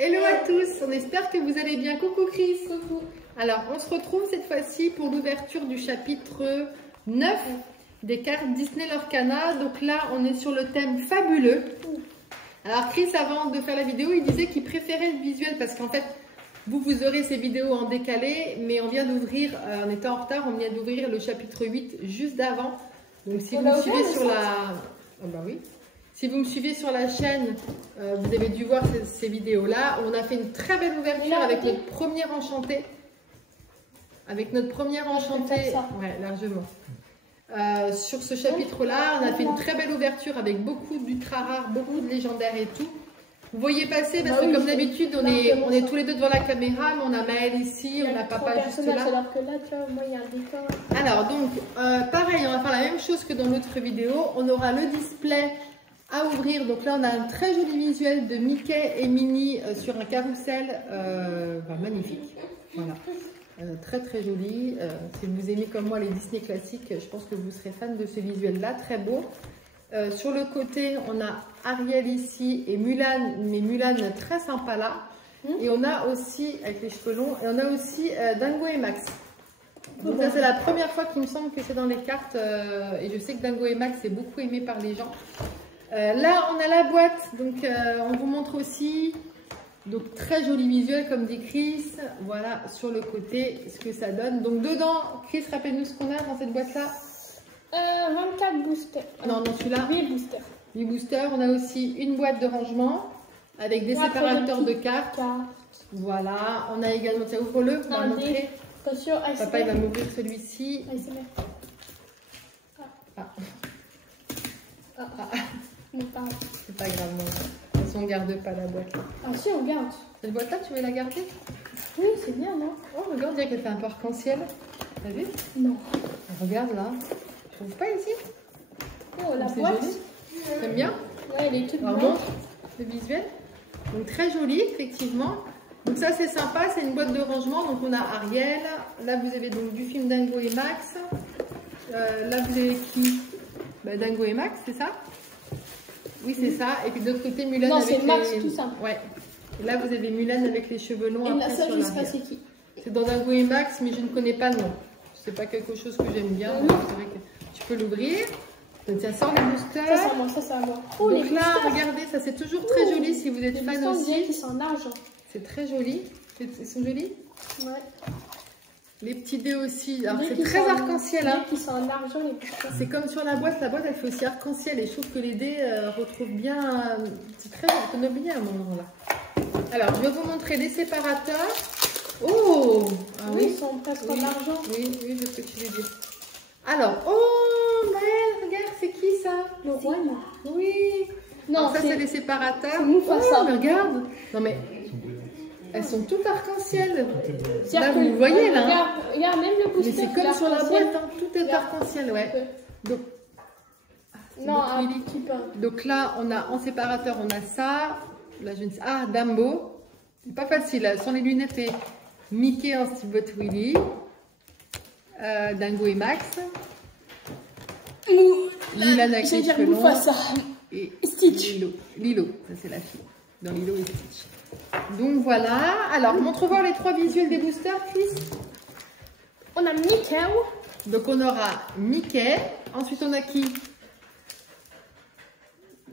Hello à tous, on espère que vous allez bien. Coucou Chris. Coucou. Alors, on se retrouve cette fois-ci pour l'ouverture du chapitre 9 des cartes Disney Lorcana. Donc là, on est sur le thème fabuleux. Alors Chris, avant de faire la vidéo, il disait qu'il préférait le visuel parce qu'en fait, vous aurez ces vidéos en décalé, mais on vient d'ouvrir, on était en retard, on vient d'ouvrir le chapitre 8 juste d'avant. Donc si vous me suivez sur la... Oh bah oui. Si vous me suivez sur la chaîne, vous avez dû voir ces vidéos-là. On a fait une très belle ouverture avec notre premier enchanté. Avec notre premier enchanté, ouais, largement. Sur ce chapitre-là, on a fait une très belle ouverture avec beaucoup d'ultra rares, beaucoup de légendaires et tout. Vous voyez passer, parce que comme d'habitude, on est tous les deux devant la caméra, mais on a Maëlle ici, on a papa juste là. Alors que là, tu vois, moi, il y a un décor. Alors, donc, pareil, on va faire la même chose que dans l'autre vidéo. On aura le display à ouvrir. Donc là, on a un très joli visuel de Mickey et Minnie sur un carrousel. Magnifique. Voilà. Très très joli. Si vous aimez comme moi les Disney classiques, je pense que vous serez fan de ce visuel-là. Très beau. Sur le côté, on a Ariel ici et Mulan, mais Mulan très sympa là. Et on a aussi, avec les cheveux longs, et on a aussi Dingo et Max. Donc ça, c'est la première fois qu'il me semble que c'est dans les cartes. Et je sais que Dingo et Max est beaucoup aimé par les gens. Là, on a la boîte, donc on vous montre aussi. Donc très joli visuel, comme dit Chris. Voilà, sur le côté, ce que ça donne. Donc dedans, Chris, rappelle-nous ce qu'on a dans cette boîte-là. 24 boosters. Non, celui-là. 8 boosters. 8 boosters. On a aussi une boîte de rangement avec des séparateurs de cartes. Voilà, on a également, tiens, ouvre-le, on va montrer. Attention, Papa, il va m'ouvrir celui-ci. C'est pas grave, non. De toute façon, on garde pas la boîte. Ah si, on garde. Cette boîte-là, tu veux la garder? Oui, c'est bien, non? Oh, regarde, on dirait qu'elle fait un peu arc-en-ciel. T'as vu? Non. Regarde là. Tu trouves pas ici? Oh, la boîte. T'aimes bien? Ouais, elle est toute blanche. Montre le visuel. Donc très joli, effectivement. Donc ça, c'est sympa. C'est une boîte de rangement. Donc on a Ariel. Là, vous avez donc du film Dingo et Max. Là, vous avez qui? Dingo et Max, c'est ça? Oui, c'est ça. Et puis de l'autre côté, Mulan avec c'est Max, tout ça. Ouais. Et là, vous avez Mulan avec les cheveux longs. Et là, ça, je sais pas c'est qui. C'est dans Dingo et Max, mais je ne connais pas le nom. C'est pas quelque chose que j'aime bien. C'est vrai que tu peux l'ouvrir. Tiens, sors les boosters. Ça, c'est à moi, ça, c'est à moi. Oh, donc là, regardez, ça c'est toujours très joli si vous êtes fan aussi. Ils sont en argent. C'est très joli. Ils sont jolis? Ouais. Les petits dés aussi. Alors c'est très arc-en-ciel. Hein. Ils sont en argent, les boosters. C'est comme sur la boîte. La boîte, elle fait aussi arc-en-ciel. Et je trouve que les dés retrouvent bien. C'est très bien à un moment-là. Alors, je vais vous montrer les séparateurs. Oh, ah, oui. Ils sont presque en argent. Oui, je sais ce que tu veux dire. Alors, oh, Maëlle, regarde, c'est qui ça? Le roi, là. Oui. Non, ça, c'est les séparateurs. Mufasa. Mais regarde. Non, mais elles sont toutes arc-en-ciel. Là, vous voyez, là. Regarde, même le booster. Mais c'est comme sur la boîte, hein. Tout est arc-en-ciel, ouais. Donc, non, un petit peu. Donc là, on a en séparateur, on a ça. Là, je ne sais. Ah, Dumbo. C'est pas facile. Là. Sans les lunettes et Mickey en Steamboat Willie. Dingo et Max. Mulan avec les cheveux longs. Et Stitch. Lilo, ça c'est la fille. Dans Lilo et Stitch. Donc voilà. Alors, montre-voir les trois visuels des boosters, Chris. On a Mickey. Donc on aura Mickey. Ensuite, on a qui?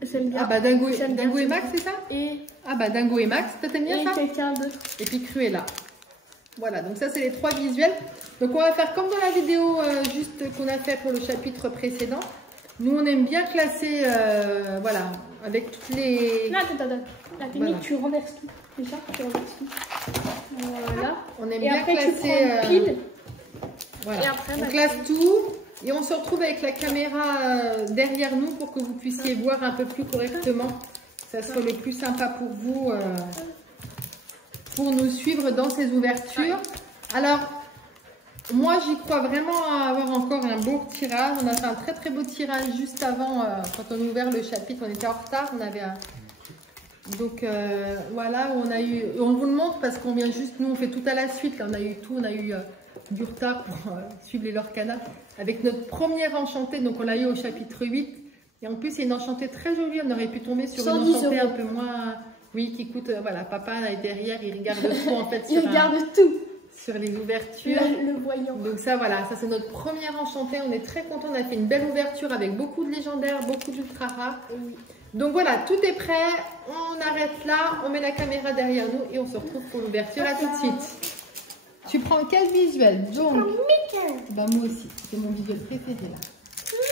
J'aime bien. Ah Dingo et Max, c'est ça? Et Dingo et Max. T'aimes bien ça? Et quelqu'un d'autre. Et puis Cruella. Voilà, donc ça c'est les trois visuels. Donc on va faire comme dans la vidéo juste qu'on a fait pour le chapitre précédent. Nous on aime bien classer, voilà, avec toutes les... Non, attends. La technique, voilà. Tu renverses tout. Déjà, tu renverses tout. Voilà. On aime bien classer... pile. Voilà, et après, on classe tout. Et on se retrouve avec la caméra derrière nous pour que vous puissiez voir un peu plus correctement. Ça sera le plus sympa pour vous, pour nous suivre dans ces ouvertures. Alors, moi j'y crois vraiment à avoir encore un beau tirage. On a fait un très très beau tirage juste avant, quand on a ouvert le chapitre, on était en retard. On avait un... Donc voilà, on a eu... On vous le montre parce qu'on vient juste, nous on fait tout à la suite. Là, on a eu tout, on a eu... du retard pour suivre les Lorcana avec notre première enchantée, donc on l'a eu au chapitre 8 et en plus c'est une enchantée très jolie, on aurait pu tomber sur une enchantée un peu moins Oui, qui coûte, voilà, papa là derrière, il regarde tout en fait. Il regarde tout. Sur les ouvertures. Le voyant. Donc ça, voilà, ça c'est notre première enchantée. On est très content. On a fait une belle ouverture avec beaucoup de légendaires, beaucoup d'ultra rares. Oui. Donc voilà, tout est prêt. On arrête là, on met la caméra derrière nous et on se retrouve pour l'ouverture là tout de suite. Tu prends quel visuel? Donc, Mickey. bah moi aussi, c'est mon visuel préféré là.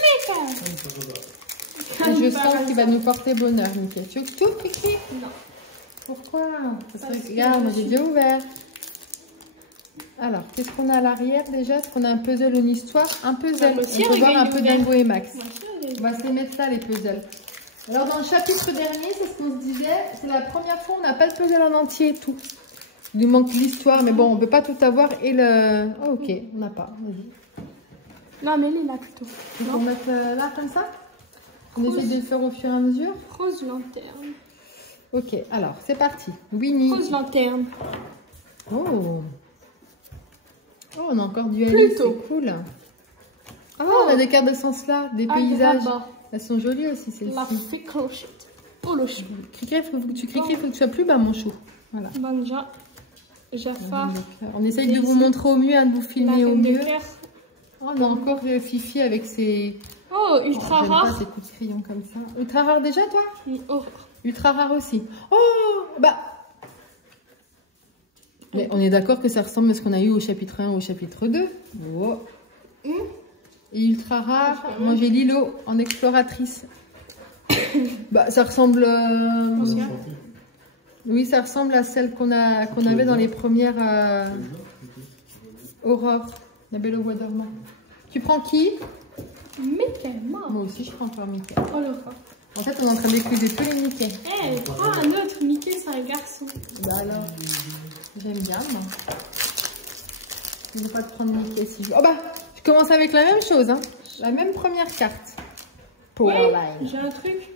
Mickey. Et je sens qu'il va nous porter bonheur, Mickey. Tu veux que tout, Kiki? Non. Pourquoi? Parce Parce que, que regarde, moi je j'ai suis- déjà ouvert. Alors, qu'est-ce qu'on a à l'arrière déjà? Est-ce qu'on a un puzzle, une histoire? Un puzzle. Moi aussi, On peut voir un regarde, peu il est ouvert. Dingo et Max. Moi aussi, On va se les mettre là, les puzzles. Alors, dans le chapitre dernier, c'est ce qu'on se disait. C'est la première fois où on n'a pas le puzzle en entier et tout. Il nous manque l'histoire, mais bon, on ne peut pas tout avoir. Et le... Oh, ok, on n'a pas. Vas-y. Non, mais elle est là plutôt. Tu peux mettre là, comme ça? On essaie de le faire au fur et à mesure. Rose lanterne. Ok, alors, c'est parti. Winnie. Rose lanterne. Oh. Oh, on a encore du Alice, Plutôt. c'est cool. Ah, on a des cartes de sens là, des paysages. Agrabah. Elles sont jolies aussi, La celles-ci. fée clochette. Oh, le chou. Cricri, faut que tu cricri, faut que tu sois plus bas, mon chou. Voilà. Manja. Jafar. On essaye de vous montrer au mieux, hein, de vous La filmer au reine des mieux. clairs. Oh, on a encore Fifi avec ses... Oh, ultra j'aime pas rare. ces coups de crayon comme ça. Ultra rare déjà, toi? Horreur. Ultra rare aussi. Oh, bah... Mais on est d'accord que ça ressemble à ce qu'on a eu au chapitre 1 ou au chapitre 2. Oh. Et ultra rare, moi j'ai Lilo en exploratrice. Bah, ça ressemble... Oui, ça ressemble à celle qu'on avait dans les premières Aurore, la belle au bois dormant. Tu prends qui? Mickey Mouse. Moi aussi, je prends encore Mickey. Oh, l'horreur. En fait, on est en train d'écouter tous les Mickey. Eh, prends un autre. Mickey, c'est un garçon. Bah alors, j'aime bien, moi. Je ne vais pas te prendre Mickey si je... Oh bah, je commence avec la même chose, hein. La même première carte. Powerline. J'ai un truc.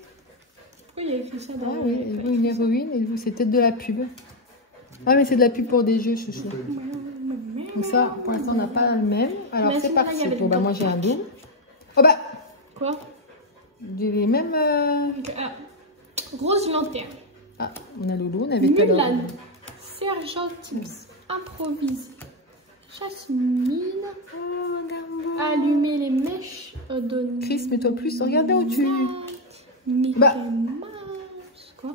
Pourquoi il y a écrit ça Ah dans oui, et vous une héroïne, et vous c'est peut-être de la pub. Ah mais c'est de la pub pour des jeux, chouchou. Donc ça, pour l'instant, on n'a pas le même. Alors Mais c'est celui-là, parti. il y avait Bon bah dedans. moi j'ai un double. Oh bah, Quoi? les mêmes... Ah. Rose lanterne. Ah, on a Loulou, on avait tout à l'heure. Mulan. Sergent Tips. Improvise. Jasmine. Allumer les mèches. Donner. Chris, mets-toi plus, regarde là où tu... Mickey Bah. Mouse. Quoi?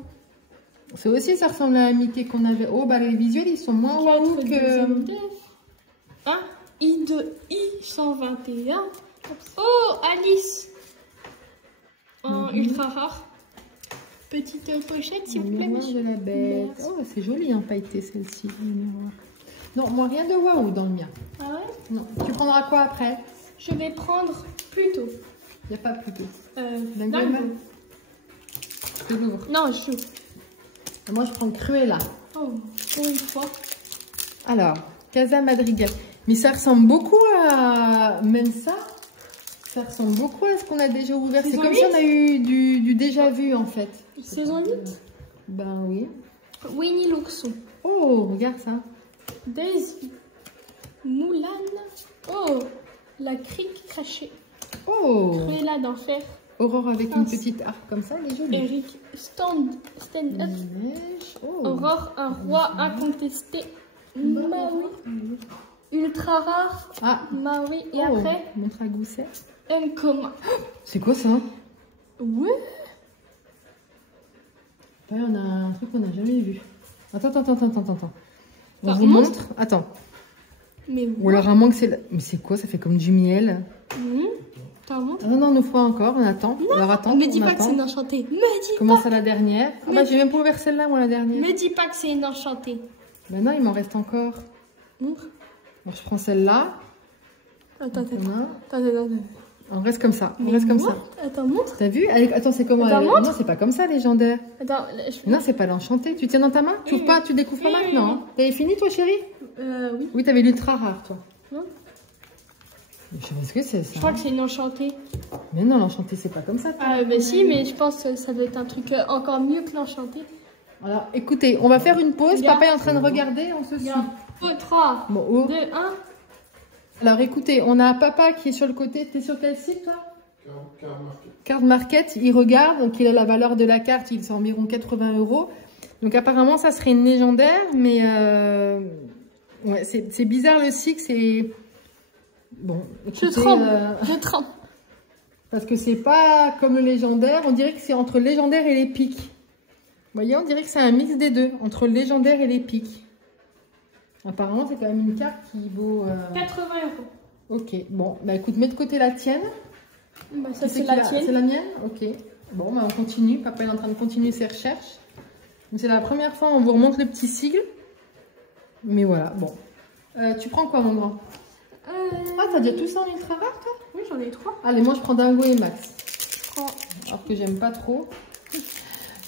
C'est aussi, ça ressemble à un Mickey qu'on avait. Oh bah les visuels, ils sont moins waouh que... Hein? I121. Oh, Alice. En ultra rare. Petite pochette, s'il vous plaît, Miroir monsieur. de la bête. Merci. Oh, c'est joli, hein, pailleté celle-ci, le miroir. Non, moi rien de waouh dans le mien. Ah ouais? Non. Tu prendras quoi après? Je vais prendre plutôt. Il n'y a pas plus tôt. Dingo. Je l'ouvre. Non, je. Moi, je prends Cruella. Oh, pour une fois. Alors, Casa Madrigal. Mais ça ressemble beaucoup à... Même ça, ça ressemble beaucoup à ce qu'on a déjà ouvert. C'est Saison comme 8? si on a eu du déjà vu, en fait. Saison 8. Ben oui. Winnie l'ourson. Oh, regarde ça. Daisy. Moulin. Oh, la crique crachée. Oh, Cruella d'enfer. Aurore avec une petite arc comme ça, elle est jolie. Eric. Stand up. Neige. Oh. Aurore, un roi incontesté. Maui. Ultra rare. Ah, Maui. Et oh, après, montre à Gousset. un commun. C'est quoi ça? Ouais. Ouais, on a un truc qu'on n'a jamais vu. Attends. On Ça vous remonte? montre. Attends. Mais Ou alors à moins que c'est... Mais c'est quoi? Ça fait comme du miel. T'as montré? Ah non, on nous fera encore, on attend. Alors attends, Me dis on pas que attend. c'est une enchantée. Me dis Commence à la dernière. Ah Mais- bah j'ai même pas ouvert celle-là, moi, la dernière. Me dis pas que c'est une enchantée. Bah non, il m'en reste encore. Montre. Alors je prends celle-là. Attends. Voilà. On reste comme ça. On reste comme ça. Attends, montre. T'as vu? Attends, c'est comment? Attends, montre. Non, c'est pas comme ça, légendaire. Attends, là, je... Non, c'est pas l'enchanté. Tu tiens dans ta main? Tu ouvres pas, tu découvres pas Oui. maintenant. Hein. T'avais fini, toi, chérie? Oui. Oui, t'avais l'ultra rare, toi. Non. Je sais pas ce que c'est, ça. Je crois que c'est une enchantée. Mais non, l'enchanté, c'est pas comme ça. toi. Ah, bah si, mais je pense que ça doit être un truc encore mieux que l'enchantée. Alors, écoutez, on va faire une pause. Regarde. Papa est en train de regarder, on se suit. Regarde. 3, Bon, oh. 2, 1. Alors, écoutez, on a papa qui est sur le côté. T'es sur quel site, toi? Card Market. Il regarde, donc il a la valeur de la carte, il c'est environ 80 €. Donc apparemment, ça serait une légendaire, mais ouais, c'est bizarre le cycle, c'est... Bon, écoutez, je tremble. Parce que c'est pas comme le légendaire, on dirait que c'est entre le légendaire et l'épique. Vous voyez, on dirait que c'est un mix des deux, entre le légendaire et l'épique. Apparemment, c'est quand même une carte qui vaut... 80 €. Ok, bon, bah écoute, mets de côté la tienne. Bah, ça, c'est la tienne. C'est la mienne? Ok. Bon, bah on continue. Papa est en train de continuer ses recherches. C'est la première fois on vous remonte le petit sigle. Mais voilà, bon. Tu prends quoi, mon grand? Ah, t'as déjà tout ça en ultra rare, toi? Oui, j'en ai 3. Allez, moi, je prends Dingo et Max. Je prends... Alors que j'aime pas trop.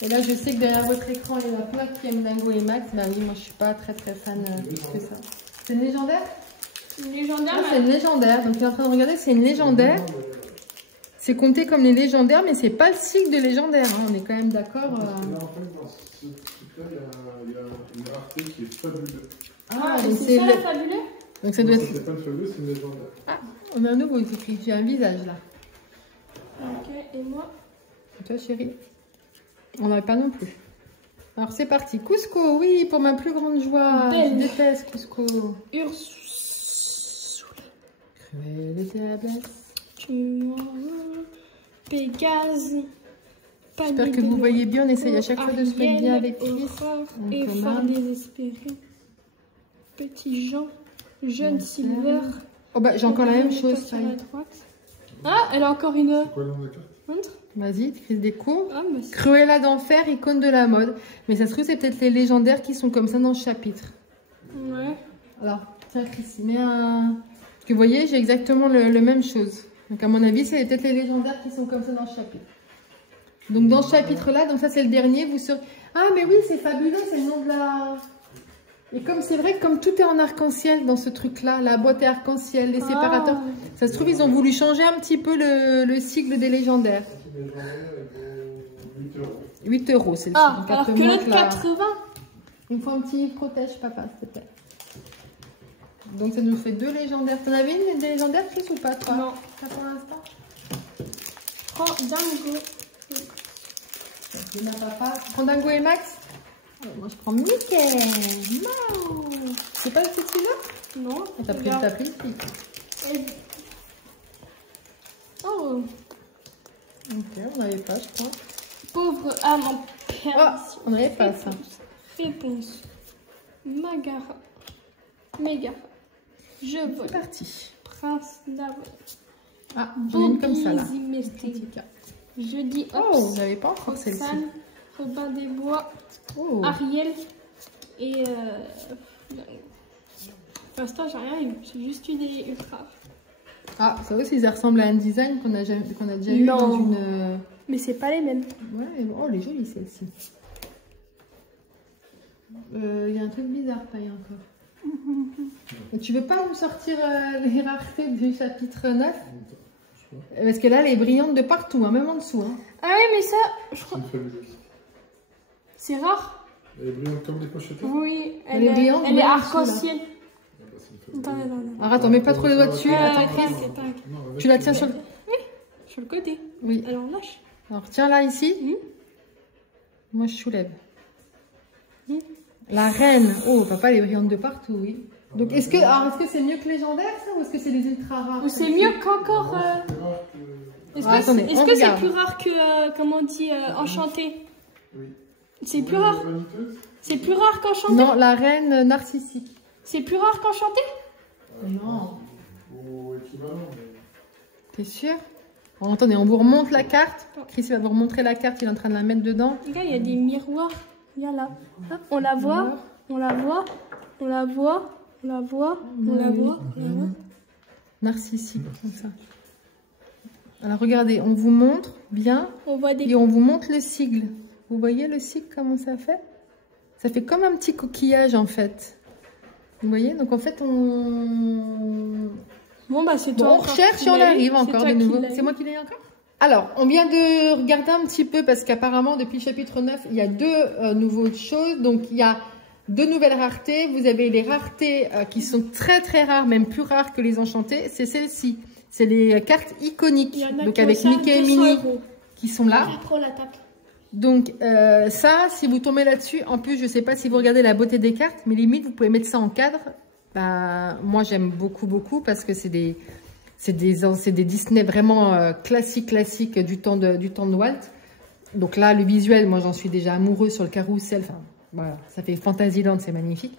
Et là, je sais que derrière votre écran, il y en a plein qui aiment Dingo et Max. Bah oui, moi, je suis pas très fan plus que ça. C'est une légendaire? Une légendaire. Ah, c'est une légendaire. Donc, il est en train de regarder, c'est une légendaire. C'est compté comme les légendaires, mais c'est pas le cycle de légendaire. Hein. On est quand même d'accord. Là, en fait, dans ce truc-là, il y a une rareté qui est fabuleuse. Ah, donc c'est ça la fabuleux? Donc ça doit être... C'est pas une fabuleuse, c'est une légendaire. Ah, on a un nouveau écrit. J'ai un visage là. Ok, et moi? Et toi, chérie? On n'avait pas non plus. Alors c'est parti. Cusco, oui, pour ma plus grande joie. Belle. Je déteste Cusco. Ursula. Cruelle était la blesse. Pégase. J'espère que vous voyez bien. On essaye à chaque fois de se mettre bien avec Chris. Effort désespéré. Petit Jean. Jeune Silver. Oh bah j'ai encore la même chose. Ça y est. Ah, elle a encore une. C'est quoi le nom de la carte? Montre. Vas-y, Chris découvre. Ah, bah, Cruella d'enfer, icône de la mode. Mais ça se trouve, c'est peut-être les légendaires qui sont comme ça dans ce chapitre. ouais. Alors, tiens, Chris, mets un... Parce que vous voyez, j'ai exactement le même chose. Donc, à mon avis, c'est peut-être les légendaires qui sont comme ça dans ce chapitre. Donc, dans ce chapitre-là, donc ça, c'est le dernier, vous serez... Ah, mais oui, c'est fabuleux, c'est le nom de la... Et comme c'est vrai que comme tout est en arc-en-ciel dans ce truc-là, la boîte est arc-en-ciel, les séparateurs, ça se trouve, ils ont voulu changer un petit peu le cycle des légendaires. Les légendaires, elles vaut 8 €, c'est le Ah, cycle. alors que l'autre 80. Il me faut un petit protège, papa, s'il te plaît. Donc ça nous fait 2 légendaires. T'en avais une des légendaires, Chris, ou pas, toi? Non. Pas pour l'instant. Je prends Dingo. Je demande à papa. Tu prends Dingo et Max? Moi, je prends Mickey. Mouse. C'est pas le petit là? Non. T'as pris le pic. Oh. Ok, on n'avait pas, je crois. Pauvre âme en perdition. Oh, on n'avait pas ça. Réponse. Magara. Mégara. Je C'est vole. parti. Prince Davos. Ah, j'en ai une comme ça là. Zimesté. Petit cas. Jeudi Oh, Ops. vous n'avez pas encore celle-ci. Roxane, Robin des Bois. Oh. Ariel. Et pour l'instant, j'ai rien eu. J'ai juste eu des ultras. Ah, ça aussi, ça ressemble à un design qu'on a déjà eu Non. dans une... Mais c'est pas les mêmes. Ouais, oh, elle est jolie celle-ci. Il y a un truc bizarre, pareil encore. Et tu veux pas nous sortir les raretés du chapitre 9? Parce que là, elle est brillante de partout, hein, même en dessous. Hein. Ah oui, mais ça, je C'est crois. une fabuleuse. C'est rare. Elle est brillante comme les pochettes. Oui, Elle est brillante, elle est même arc-en-ciel. Ah bah, c'est une fabuleuse. Attends. Alors attends, mets pas trop les doigts dessus. Attends, Chris. Attends. Non, avec Tu la tiens sur le... Sur le côté. Oui. Alors lâche. Alors tiens là, ici. Mhm. Moi, je soulève. La reine. Oh, papa, elle est brillante de partout, oui. Donc, est-ce que c'est mieux que légendaire, ça, ou est-ce que c'est les ultra rares? Ou c'est mieux qu'encore. Est-ce Ah, attendez, que on c'est regarde. plus rare que, comment on dit, enchanté? Oui. C'est plus rare. C'est plus rare qu'enchanté? Non, la reine narcissique. C'est plus rare qu'enchanté? Non. Au équivalent, mais... T'es sûr? Bon, attendez, on vous remonte la carte. Chris va vous remontrer la carte, il est en train de la mettre dedans. Regarde, il y a des miroirs. Il y a là. Hop, on la voit. On la voit. On la voit. On la voit. On la voit. Narcissique, comme ça. Alors regardez, on vous montre bien On voit des. et on vous montre le sigle. Vous voyez le sigle, comment ça fait? Ça fait comme un petit coquillage en fait. Vous voyez? Donc en fait, on... Bon, bah c'est Bon, toi. on recherche si on arrive encore de nouveau. C'est C'est moi qui l'ai encore? Alors, on vient de regarder un petit peu parce qu'apparemment, depuis le chapitre 9, il y a deux nouveaux choses. Donc, il y a deux nouvelles raretés. Vous avez les raretés qui sont très très rares, même plus rares que les enchantées. C'est celle-ci. C'est les cartes iconiques. Donc, avec Mickey et Minnie qui sont là. Après, on l'attaque. Donc ça, si vous tombez là-dessus, en plus, je sais pas si vous regardez la beauté des cartes, mais limite, vous pouvez mettre ça en cadre. Bah, moi, j'aime beaucoup, beaucoup, parce que c'est des Disney vraiment classiques du temps de Walt. Donc là, le visuel, moi, j'en suis déjà amoureux sur le carrousel. Enfin, voilà, ça fait Fantasyland, c'est magnifique.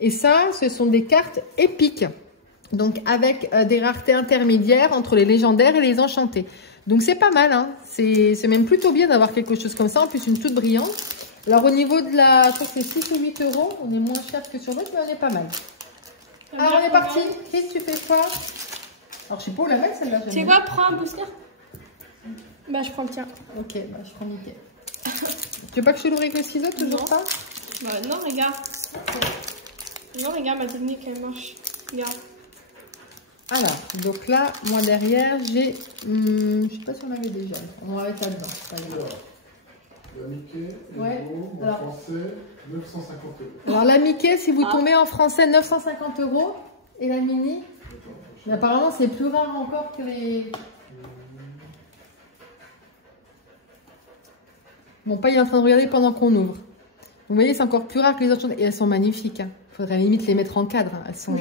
Et ça, ce sont des cartes épiques. Donc, avec des raretés intermédiaires entre les légendaires et les enchantés. Donc, c'est pas mal, hein. C'est même plutôt bien d'avoir quelque chose comme ça. En plus, une toute brillante. Alors, au niveau de la... Je crois que c'est 6 ou 8 euros. On est moins cher que sur l'autre, mais on est pas mal. Alors, on est parti. Chris, tu fais quoi? Alors, je sais pas où la mettre, celle-là. Tu sais quoi? Prends un booster. Bah, je prends le tien. Ok, bah, je prends Mickey. Tu veux pas que je te l'ouvre avec le ciseau? Toujours pas? Bah, non, regarde. Non, regarde, ma technique, elle marche. Regarde. Alors, donc là, moi derrière, j'ai... je sais pas si on l'avait déjà. On va être là-dedans. La Mickey, ouais. En Alors, français, 950 euros. Alors, la Mickey, si vous tombez en français, 950 euros. Et la Mini, mais apparemment, c'est plus rare encore que les... Mon père est en train de regarder pendant qu'on ouvre. Vous voyez, c'est encore plus rare que les autres choses. Et elles sont magnifiques. Il faudrait limite les mettre en cadre. Elles sont...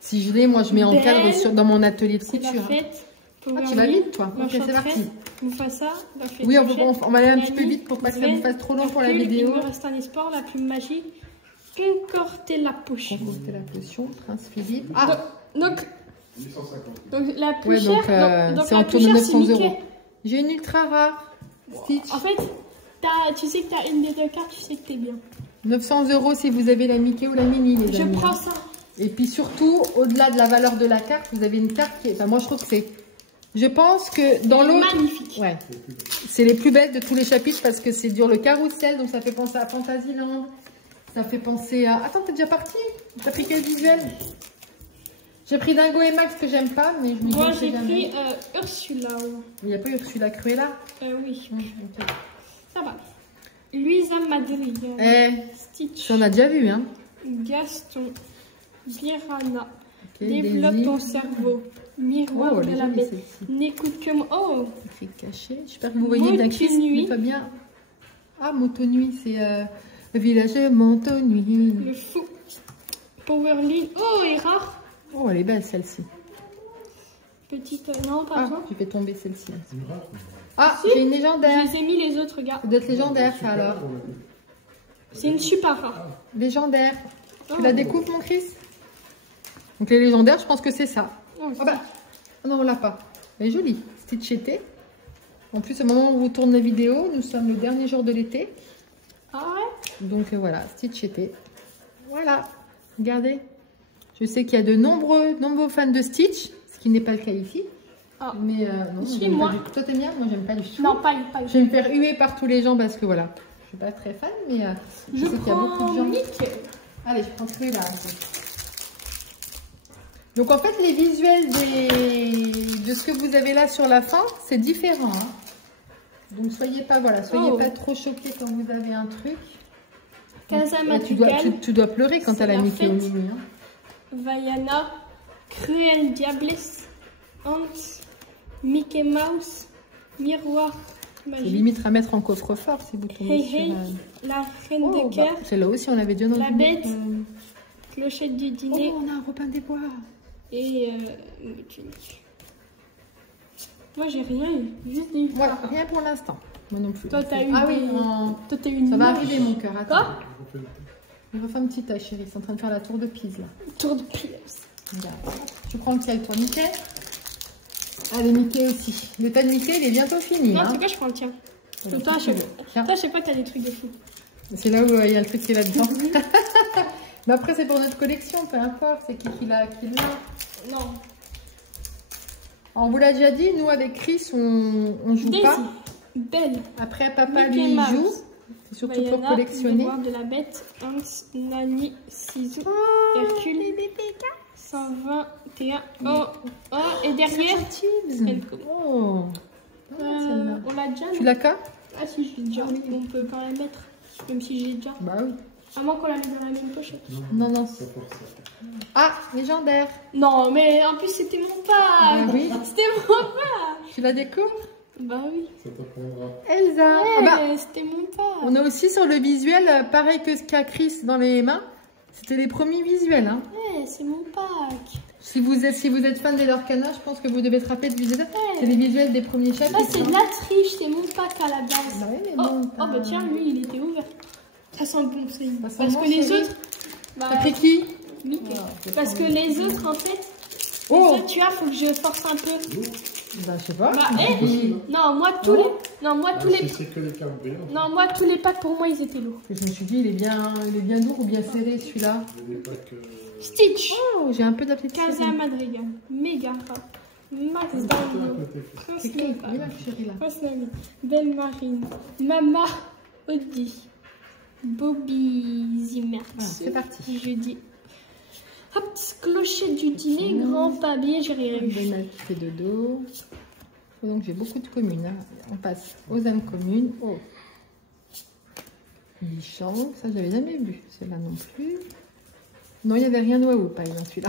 Si je l'ai, moi, je mets en cadre dans mon atelier de couture. C'est la fête. Ah, tu vas vite, toi. Ok, c'est parti. Mufasa, la fête. Oui, on va aller un petit peu vite pour pas que ça nous fasse trop long pour la vidéo. Il me reste un espoir, la plume magique. Concorter la potion. Concorter la potion, Prince Philippe. Ah, donc 850. Donc la plus ouais, chère, c'est en tour de 900 euros. J'ai une ultra rare. Stitch. En fait, tu sais que tu as une des deux cartes, tu sais que t'es bien. 900 euros si vous avez la Mickey ou la Mini, les amis. Je prends ça. Et puis surtout, au-delà de la valeur de la carte, vous avez une carte qui est... Enfin, moi, je trouve que c'est... Je pense que dans l'autre... Magnifique. Ouais. C'est les plus belles de tous les chapitres parce que c'est dur le carrousel, donc ça fait penser à Fantasyland. Ça fait penser à... Attends, t'es déjà parti? T'as pris quel visuel? J'ai pris Dingo et Max que j'aime pas, mais je me dis moi, que j'ai pris Ursula. Il n'y a pas Ursula Cruella? Oui. Okay. Ça va. Luisa Madrid. Stitch. On a déjà vu, hein? Gaston. Piranha. Okay, Développe Daisy. ton cerveau. Miroir de la bête. N'écoute que moi. Oh! Écrit caché. J'espère que vous voyez bien Chris. Pas bien. Ah, Motonuit, c'est le village de Motonuit. Le fou. Powerline. Oh, elle est rare. Oh, elle est belle celle-ci. Petite. Non, pas Ah, tu fais tomber celle-ci. Une rare. Ah, si, j'ai une légendaire. Je les ai mis les autres, regarde. Ça doit être légendaire, ça alors. C'est une super rare. Légendaire. Oh. Tu la découvres, mon Chris? Donc les légendaires, je pense que c'est ça. Oh, ah bah, non, on l'a pas. Elle est jolie. Stitcheté. En plus, au moment où vous tournez la vidéo, nous sommes le dernier jour de l'été. Ah ouais? Donc voilà, Stitcheté. Voilà. Regardez. Je sais qu'il y a de nombreux fans de Stitch, ce qui n'est pas le cas ici. Oh. Mais non, suis-moi. Toi, t'aimes bien? Moi, j'aime pas du tout. Non, pas Je vais me faire huer par tous les gens parce que voilà. Je suis pas très fan, mais je sais qu'il y a beaucoup de gens. Mickey. Allez, je prends celui-là. Donc en fait, les visuels de ce que vous avez là sur la fin, c'est différent. Hein. Donc soyez pas trop choqués quand vous avez un truc. Casa Tu dois pleurer quand t'as la Mickey au milieu. Hein. Vaiana, Cruel Diablesse, Hans, Mickey Mouse, Miroir C'est Magique. limite à mettre en coffre-fort si vous tombez sur... La Reine de Cœur, celle-là aussi, on l'avait déjà dans La Bête, Clochette du Dîner. Oh, on a un Robin des Bois. Et moi j'ai rien eu, juste des Voilà, rien pour l'instant. Moi non plus. Toi t'as eu ah des... oui, Toi t'as eu une ça va moche. arriver mon cœur. Attends. Quoi? On va faire une petite tâche, chérie. Ils sont en train de faire la tour de Pise là. Tour de Pise. Regarde. Tu prends lequel toi, Mickey? Allez, Mickey aussi. Le tas de Mickey, il est bientôt fini. Non, hein. c'est quoi, je prends le tien. Voilà, Toi, je sais pas que t'as des trucs de fou. c'est là où il y a le truc qui est là-dedans. Mais après, c'est pour notre collection, peu importe. C'est qui l'a. Non. On vous l'a déjà dit, nous avec Chris, on joue Daisy. pas. Belle. Après, papa, Mickey lui, il Mouse. joue. C'est surtout Vaiana, pour collectionner. Miroir de la Bête, Hans, Nani, Sisu, Hercule, 121. Oh, et derrière, elle Oh. on l'a déjà. Tu l'as qu'à? Ah si, je l'ai déjà. On peut pas la mettre, même si j'ai déjà. Bah oui. À moins qu'on la mette dans la même pochette. Non. Ça pour ça. Ah, légendaire. Non, mais en plus c'était mon Bah pack. oui. C'était mon pack. Tu la découvres? Bah oui. Ça t'apprendra. Elsa. Ouais, Ah bah, c'était mon pas. on a aussi sur le visuel, pareil que ce qu'a Chris dans les mains. C'était les premiers visuels. Hein. Ouais, c'est mon pack. Si vous êtes fan des Lorcana, je pense que vous devez te rappeler de visuel. C'est les visuels des premiers chapitres. Ah, c'est de la triche, c'est mon pack à la base. Bah oui, mais Oh, bon, oh, bah tiens, lui, il était ouvert. Ça sent bon, ça y est. Ça sent Parce bon, que les chérie. autres. Bah, T'as pris qui? Mickey. Ah, c'est Parce pas que bon. les autres, en fait. Oh. Les autres, tu vois, faut que je force un peu. Bah, je sais pas. Bah, Je me suis dit- Non, moi, tous les. Non, moi, tous les. C'est que les cartes brillantes. Non, moi, tous les packs, pour moi, ils étaient lourds. Je me suis dit, il est bien lourd ou bien serré celui-là. Il y a des packs. Stitch. Oh, j'ai un peu d'appétit. Casa Madrigal. Megara. Max C'est Darno. C'est qui? Oui, ma chérie là. Cosnami. Belle Marine. Mama Audi. Bobby Zimmer. Voilà, c'est parti. Jeudi. Hop, clochette du dîner, grand papier, j'ai rien eu. Bonne qui fait dodo. Donc j'ai beaucoup de communes. Hein. On passe aux âmes communes. Oh. Bichon, ça j'avais jamais vu. Celle-là non plus. Non, il n'y avait rien de waouh, pas dans celui-là.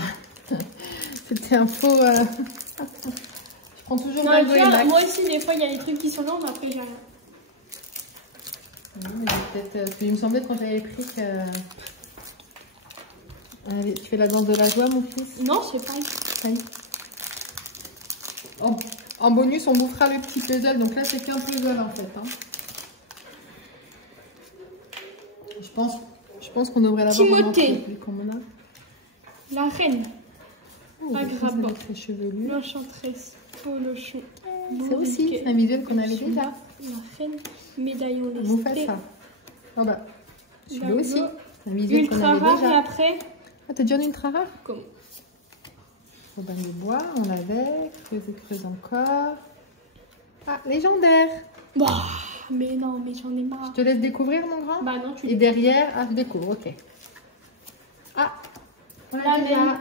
C'était un faux. Je prends toujours Non, Dingo tu et vois, Max. moi aussi, des fois, il y a des trucs qui sont longs, mais après, j'ai rien. Oui, mais peut-être, parce qu'il me semblait quand j'avais pris que. Allez, tu fais la danse de la joie, mon fils. Non, c'est pas. Allez. En bonus, on vous fera le petit puzzle. Donc là, c'est qu'un puzzle en fait. Hein. Je pense qu'on devrait l'avoir. Timothée. Comme on a. La reine, Oh, Agrabah. très chevelu. l'enchanteresse, Polochon. Ça aussi, c'est un visuel qu'on avait déjà. La reine, médaillon On vous fait lesté. ça. Oh bah, celui-là Dingo. aussi. C'est un visuel qu'on Ultra avait rare, et déjà. après, Ah, t'as déjà un ultra rare? comment? Robin des Bois, on l'avait. Creuse encore. Ah, légendaire. Bah, mais non, mais j'en ai marre. Je te laisse découvrir, mon grand. Bah non, tu Et derrière, ah, je découvre, ok. Ah, on La l'a déjà. même.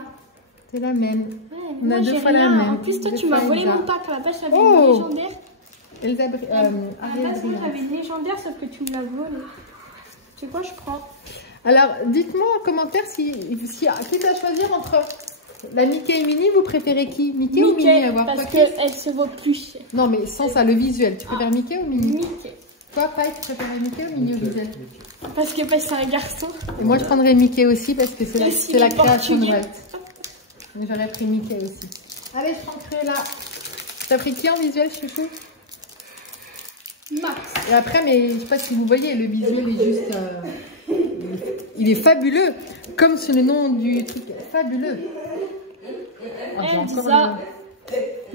C'est la même. Ouais, On moi, a deux j'ai fois la rien. même. En plus, toi, Deux tu m'as fois volé Elsa. mon pack. À la base, j'avais Oh. une légendaire. Elsa, À la Ariel base, moi, Briand. j'avais une légendaire, sauf que tu me l'as volée. Tu sais quoi, je prends. Alors, dites-moi en commentaire si quitte à choisir entre la Mickey et Minnie, vous préférez qui? Mickey ou Minnie à voir parce quoi que- qu'elle se vaut plus cher. Non, mais sans ça, le visuel. Tu préfères Mickey ou Minnie? Mickey. Toi, Paille, tu préfères Mickey ou Minnie au visuel? Parce que bah, c'est un garçon. Et moi, je prendrais Mickey aussi parce que c'est la, Et s'il c'est la est création de portugais. Walt. Donc, j'aurais pris Mickey aussi. Allez, je prends Cruella. T'as pris qui en visuel, chouchou? Max. Et après, mais je sais pas si vous voyez, le visuel est juste... il est fabuleux. Comme sur le nom du truc, fabuleux. Ah, j'ai encore Elsa.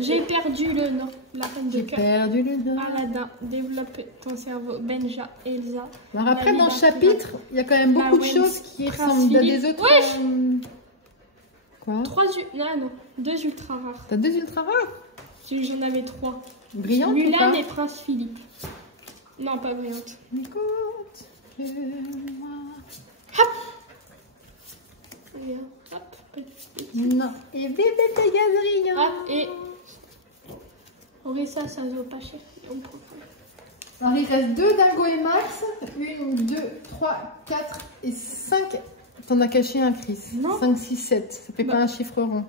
J'ai perdu le nom. La reine de J'ai cœur. perdu le nom. Aladdin. Développe ton cerveau. Benja. Elsa. Alors après, Lali dans le Barthes. chapitre, il y a quand même beaucoup de Lawrence, choses qui Prince ressemblent. Il y a Philippe. des autres... Wesh Quoi? 2 ultra rares. T'as 2 ultra rares? J'en avais 3. Brillantes ou Mulan pas? et Prince Philippe. Non, pas brillante. Hop, petit. Non. Et bébé Pégase Hop, et. Orissa, ça vaut pas cher. On prend. Alors il reste 2 Dingo et Max. 1, 2, 3, 4 et 5. T'en as caché un, Chris. Non. 5, 6, 7. Ça fait Bah. pas un chiffre rond.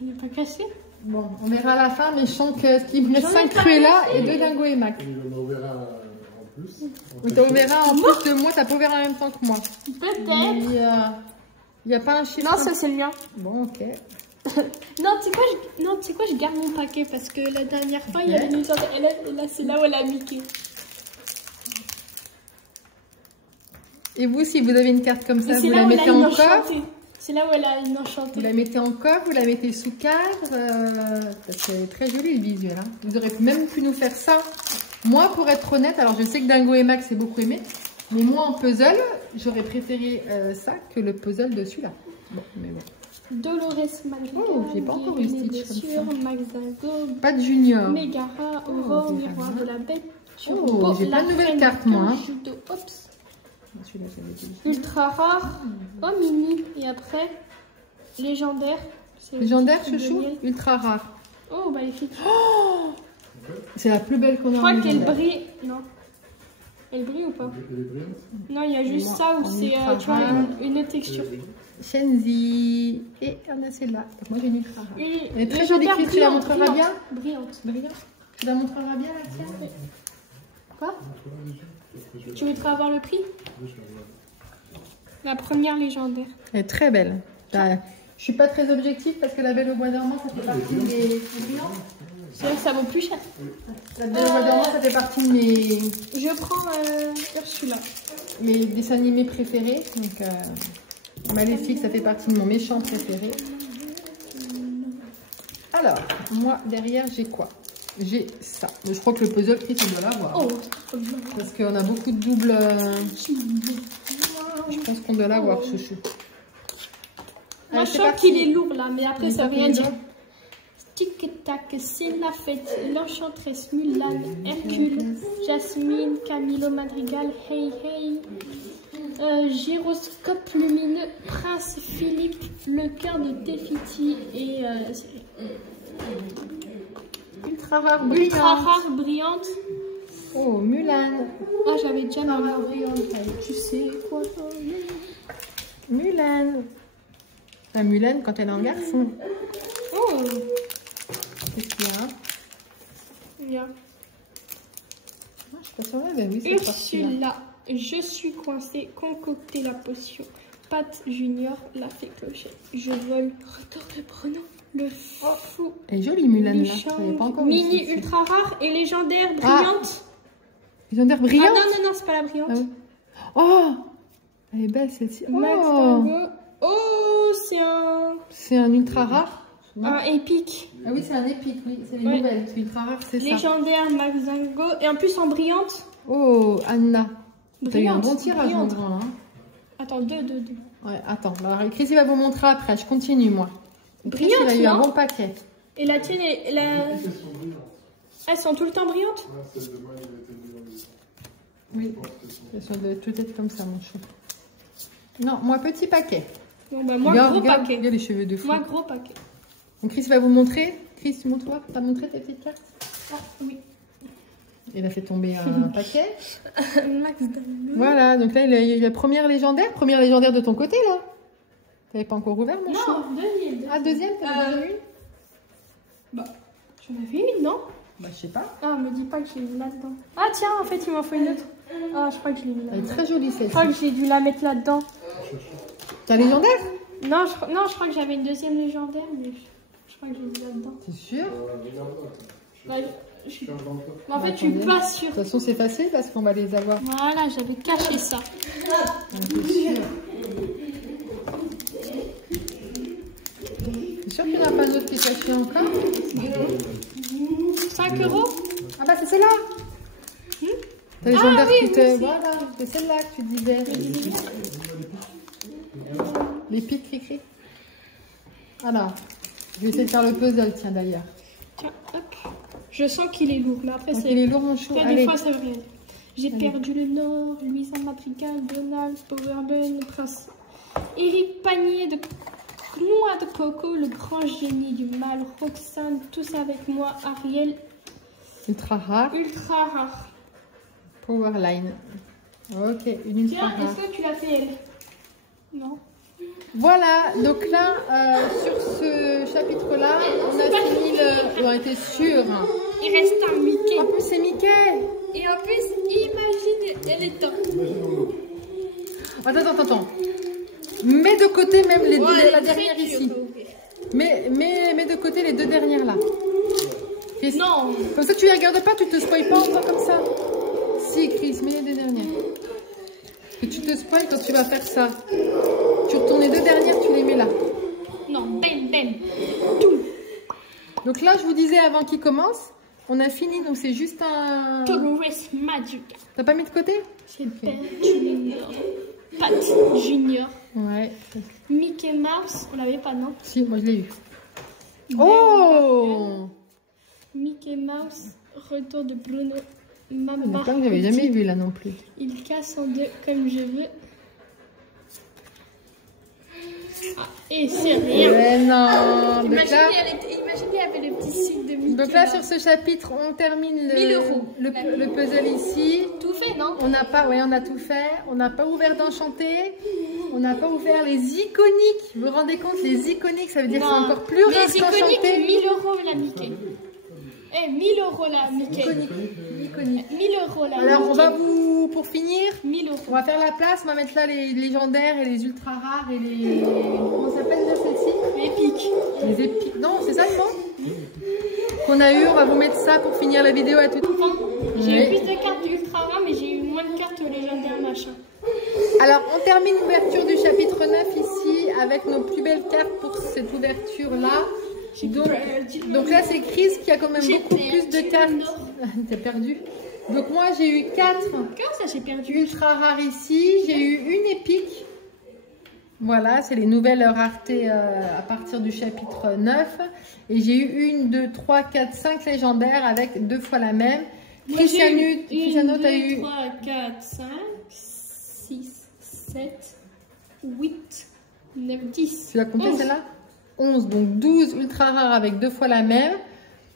J'en ai pas cassé. Bon, on verra à la fin, mais je sens qu'il me reste J'en ai 5 pas Cruella caché. et 2 Dingo et Max. Il en verra en plus. Oui, t'en verras en plus de moi, t'as pas ouvert en même temps que moi. Peut-être. Il n'y a pas un chiffre. Non, ça c'est le mien. Bon, ok. Non, tu sais quoi, je garde mon paquet parce que la dernière fois, il y avait une sorte. Et là, c'est là où elle a Mickey. Et vous, si vous avez une carte comme ça, Mais vous c'est là la où elle a mettez une en coffre? enchantée. C'est là où elle a une Vous enchantée. la mettez en coffre, vous la mettez sous cadre. C'est très joli le visuel. Hein. Vous aurez même pu nous faire ça. Moi, pour être honnête, alors je sais que Dingo et Max c'est beaucoup aimé, mais moi en puzzle, j'aurais préféré ça que le puzzle de celui-là. Bon, mais bon. Dolores Madrigal. Oh, j'ai pas encore eu Guérini Stitch Blessure, comme Max Dingo. Pas de junior. Megara, Aurore, Oh, Miroir Megara. de la Bête. Oh, Turbo, j'ai plein de la nouvelles Reine cartes, de moi, hein. Judo. Oups. Celui-là, j'avais dit. Ultra rare. Oh, mini. Et après, légendaire. C'est le Légendaire, petit truc de chouchou, miel. ultra rare. Oh, bah les filles. C'est la plus belle qu'on a Je crois en qu'elle légendaire. brille. Non. Elle brille ou pas? Elle est brillante. Non, il y a juste moi, ça où en c'est ultra tu vois, rare. une autre texture. Shenzi. Et on a celle-là. Donc moi j'ai une ultra rare. Une Elle est très jolie, légendaire Chris, tu la brillante, montreras bien? brillante. Brillant. Tu la montreras bien la tienne? Quoi? Tu voudrais avoir le prix? La première légendaire. Elle est très belle. Je suis pas très objective parce que la Belle au bois dormant, ça fait partie de mes... C'est vrai que ça vaut plus cher. La Belle au bois dormant, ça fait partie de mes... Je prends Ursula. Mes dessins animés préférés. Donc, Maléfique, ça fait partie de mon méchant préféré. Alors, moi, derrière, j'ai quoi? J'ai ça. Mais je crois que le puzzle, Chris, on doit l'avoir. Oh, parce qu'on a beaucoup de doubles... Je pense qu'on doit l'avoir, chouchou. Moi, je sens qu'il est lourd, là, mais après, ça veut rien dire. Tic-tac, c'est la fête. L'enchanteresse Mulan, Hercule, Jasmine, Camilo Madrigal, Hey Hey, Gyroscope lumineux, Prince Philippe, le cœur de Tefiti et ultra rare brillante. Ultra rare brillante. Oh, Mulan. Ah, j'avais déjà ma Rare brillante. Tu sais quoi? Mulan. La Mulan quand elle est en garçon. Oh, Qu'est-ce qu'il y a? yeah. Ah, je suis pas sûre, mais oui, c'est parti. Ursula, je suis coincée, concocter la potion. Pat Junior, la fée clochette. Je vole, retour de Bruno, le fou. Elle est jolie, Mulan, là. Méchant, Je savais pas encore mini aussi. ultra rare et légendaire brillante. Légendaire brillante? Ah non, c'est pas la brillante. Ah oui. Oh, elle est belle celle-ci. Max Oh, Tango. Oh, c'est un... c'est un ultra rare. Un épique. Ah oui, c'est un épique, oui. C'est les Ouais. nouvelles. C'est ultra rare, c'est ça. Légendaire Max Tango. Et en plus en brillante. Oh, Anna. T'as eu un Brillante, bon tirage, mon brillante. grand, là. Attends, deux. Ouais, attends. Alors, Chris, il va vous montrer après. Je continue, moi. Chris, Brillante, il a eu un non bon paquet. Et la tienne, elles sont tout le temps brillantes? Celle de moi, elle était brillante. Oui. Ça doit tout être comme ça, mon chou. Non, moi, petit paquet. Bon, bah, moi, Regarde, gros regarde, paquet. regarde les cheveux de fou. Moi, gros paquet. Donc, Chris va vous montrer. Chris, tu montres voir. T'as montré tes petites cartes? Ah, oui. Il a fait tomber un paquet. Max Tango. Voilà, donc là, il a eu la première légendaire. Première légendaire de ton côté, là. T'avais pas encore ouvert, mon chou? Non, deuxième. Ah, deuxième, t'avais déjà une? Bah, j'en avais une, non? Bah, je sais pas. Ah, me dis pas que j'ai une là-dedans. Ah, tiens, en fait, il m'en faut une autre. Ah, je crois que je l'ai mis Elle est là-dedans. très jolie, Je celle-ci. crois que j'ai dû la mettre là-dedans. T'as légendaire? Non, je crois que j'avais une deuxième légendaire, mais je crois que je l'ai mis là-dedans. C'est sûr? Bah, mais en fait, je suis pas sûre. De toute façon, c'est facile parce qu'on va les avoir. Voilà, j'avais caché ça. C'est sûr. C'est sûr qu'il n'y en a pas d'autres qui est caché encore? 5 €? Ah bah, c'est celle-là! T'as légendaire qui te... Voilà, c'est celle-là que tu disais. Les pics cri-cri. Alors, je vais essayer de faire le puzzle, tiens, d'ailleurs. Tiens, hop. Je sens qu'il est lourd, mais après, Donc, c'est... il est lourd, mon chou. Des Allez. fois, ça veut rien dire. J'ai perdu le Nord, Louisa Madrigal, Donald, Powerden, le prince Eric Panier de Noix de Coco, le grand génie du mal, Roxane, tous avec moi, Ariel, Ultra rare. ultra rare. Powerline. Ok, une ultra Tiens, rare. est-ce que tu l'as fait elle? Non. Voilà, donc là, sur ce chapitre-là, on a fini le... On était sûr. Il reste un Mickey. En plus, c'est Mickey. Et en plus, imagine, elle est top. Attends. Mets de côté même les deux, Ouais, la elle est dernière très ici. dure à ouvrir. Mets de côté les deux dernières là. Chris. Non. Comme ça, tu les regardes pas, tu te spoil pas en faisant comme ça. Si, Chris, mets les deux dernières. Et tu te spoil quand tu vas faire ça. Tu retournes les deux dernières, tu les mets là. Non, bam. Tout. Donc là, je vous disais avant qu'il commence, on a fini, donc c'est juste un... Tourist Magic. T'as pas mis de côté? C'est Pat Junior. Pat Junior. Ouais. Mickey Mouse, on l'avait pas, non? Si, moi je l'ai eu. Oh! Mickey Mouse, retour de Bruno. Maman. D'accord, j'avais jamais vu là non plus. Il casse en deux comme je veux. Ah, et c'est rien. Mais non! Donc Imaginez, là, il y avait le petit signe de Mickey. donc là, sur ce chapitre, on termine 1000 €. le puzzle ici. Tout fait, non? On n'a pas, ouais, on a tout fait. On n'a pas ouvert d'enchanté. On n'a pas ouvert les iconiques. Vous vous rendez compte, les iconiques, ça veut dire que c'est encore plus rare Les iconiques, qu'enchanté. 1000 € la Mickey. Eh, 1000 € là, Mickey. Iconique. 1000 € là. Alors, on Mickey. va vous, pour finir, 1000 €. on va faire la place. On va mettre là les légendaires et les ultra rares et les. Comment ça s'appelle déjà celle-ci? Épique. Les épiques. Non, c'est ça le nom qu'on a eu. On va vous mettre ça pour finir la vidéo à tout. J'ai eu plus de cartes ultra rares, mais j'ai eu moins de cartes légendaires machin. Alors, on termine l'ouverture du chapitre 9 ici avec nos plus belles cartes pour cette ouverture-là. Donc là, c'est Chris qui a quand même beaucoup plus de cartes. T'as perdu. Donc moi, j'ai eu 4 Comment ça, j'ai perdu? ultra rares ici. J'ai eu une épique. Voilà, c'est les nouvelles raretés à partir du chapitre 9. Et j'ai eu 1, 2, 3, 4, 5 légendaires avec 2 fois la même. Cristiano, t'as eu 3, 4, 5, 6, 7, 8, 9, 10. Tu as compté celle-là? 11, donc 12 ultra rares avec 2 fois la même.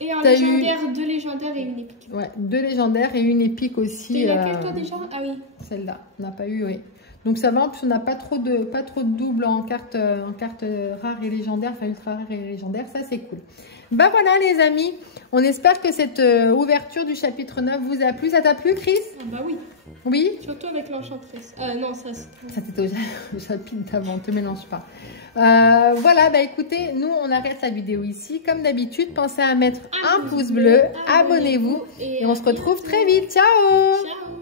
Et un légendaire, 2 légendaires et une épique. Ouais, 2 légendaires et une épique aussi. T'as eu laquelle toi déjà? Ah oui. Celle-là, on n'a pas eu, oui. Donc ça va, en plus on n'a pas trop de doubles en cartes rares et légendaires, enfin ultra rares et légendaires, ça c'est cool. Bah voilà les amis, on espère que cette ouverture du chapitre 9 vous a plu. Ça t'a plu Chris? Ah bah oui. Oui? Surtout avec l'enchantresse. Non, ça c'est... Ça c'était au chapitre d'avant, ne te mélange pas. Voilà, bah écoutez, nous on arrête la vidéo ici. Comme d'habitude, pensez à mettre un pouce bleu, abonnez-vous et on se retrouve très vite. Ciao! Ciao!